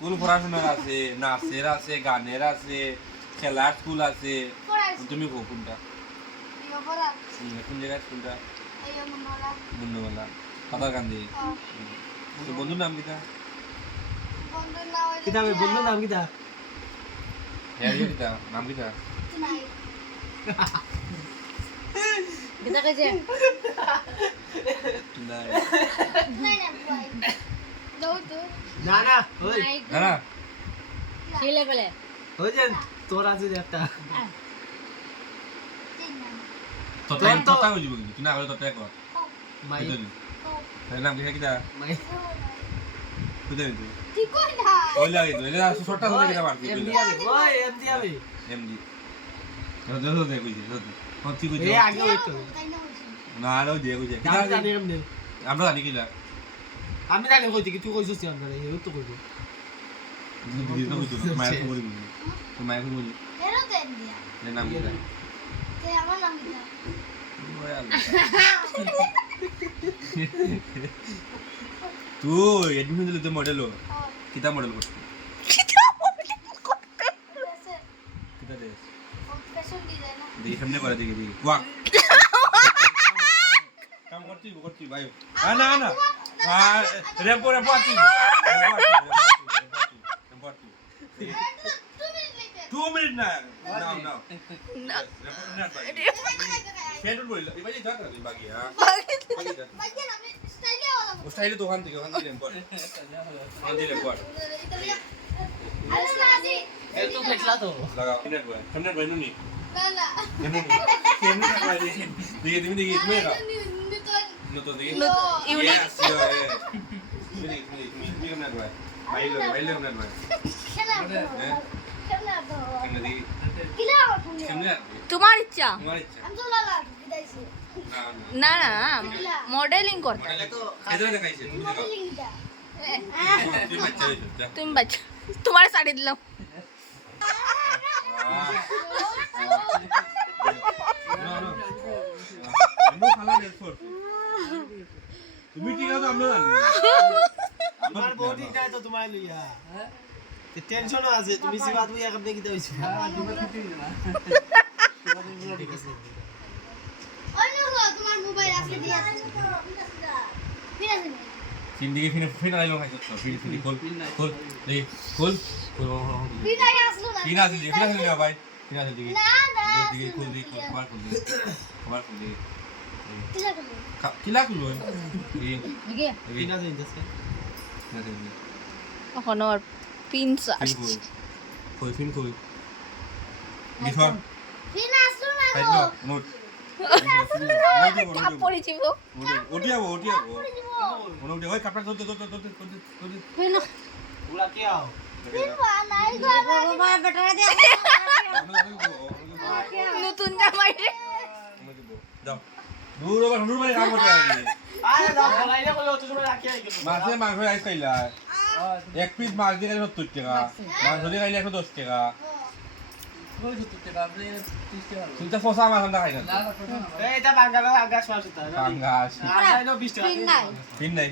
School পড়াশোনার আছে, নাচের আছে, গানের আছে, খেলার স্কুল আছে। তুমি কোনটা? কোন জায়গায় স্কুলটা? মুন্নমালা পাতারকান্দি। তো বন্ধুর নাম কিটা? বন্ধুর নাম কিটা? হ্যাঁ কিটা নাম কিটা? kita kerja jauh tuh না না ওই naik না না sile boleh ওই যে তোর আছে যে একটা তোতাই তোতা কইব কিন্তু তুই না কইলে তোতাই কর। মাই তাই নাম কিটা? মাই বুঝলি তুই? tiga dah ওই লাগে তো এলা শর্টটা হতে কিটা মারবি এমডি কইলা। আবে ওই এমডি আবে এমডি তো দে কইছি তো কোন তুই কইছিস? এই আগে হইতো না আলো দিয়ে কইছে কিটা আমি জানি এমডি আমরা জানি কিটা আমি জানি কইতে কি তুই কইছিস আমরা এই তো কইবো দিদি তো কইছো মায়ের খবর বলি তো মায়ের খবর বলি pero ten dia এর নাম কিটা? kayak apa namanya তুই এডমিশন দিলে তো মডেল oh কিটা মডেল করছিস? biasa কিটা দেশ fashion designer দেখি সামনে করে দেখি দেখি ওয়াক কাম করছিস ভাই না না রেপো আছি রেপো 2 মিনিট না নাও শেডুল বলিল এবারে যা করে বাকি হ্যাঁ bagian apa style awal ও স্টাইলে তো ওখান থেকে রেপো রেপো ada lagi এই তো ফেকলা তো লাগাও সামনে ভাই নুনি nana দেখি তুমি দেখি তুমি লাগাও ini tuh নতো দেখি no Yes, তুমি কেমন ভাই বাইলে কেমন ভাই kenapa kenapa কেমন দেখি gila aku কেমন তোমার ইচ্ছা তোমার ইচ্ছা আমি তো লালা kita isi না না না মডেলিং কর মডেল তো এদের দেখাইছে তুমি দেখাও modeling dah তুমি বাচ্চা হইছো যা তুমি বাচ্চা তোমার শাড়ি দিলাম তুমি ঠিক আছে আমরা জানি আমার বডি নাই তো তোমার লইয়া তে টেনশনও আছে তুমি সিবা তুই এক আপনি কিতে হইছো ওই দেখো তোমার মোবাইল আছে দিয়া ফিরে আসেনি জিন্দেগি ফিনা লাইলো খাইছো তো ফিনি খোল খোল দেখি খোল ফিরে আসলো না ফিনা দিলি না ভাই ফিনা দিলি না না দেখি খোল দেখি খবর খোল দেখি কিলা করলো কিলা খুলো এই দেখি কিনা যাই যাচ্ছে এখন আর পিনস ফিন কই বিফোর ফিরে আসলো না সাইড গো নোট চাপ পড়ে যাব ওটিয়াবো পড়ে দিব ওটি ওই কাপড় ধরতে ফিনো ওলা কি আও ফিরবা নাই গো বাবা বেটা দে নতুন জামাই রে যাও দূর ওবার হুড় মানে কাম করতে আসবে আরে দাও বলাইলে কইলো তো তুমি রাখি আই গেল মাছে মাংস আইস খাইলা এক পিস মাছ দিয়ে 70 টাকা মাংস দিয়ে খাইলে 110 টাকা চিন্তা ফসা মাছ আমরা খাই না এটা বাঙ্গালা আগাস মাছ তো পাঙ্গাস আর 20 টাকা পিন নাই পিন নাই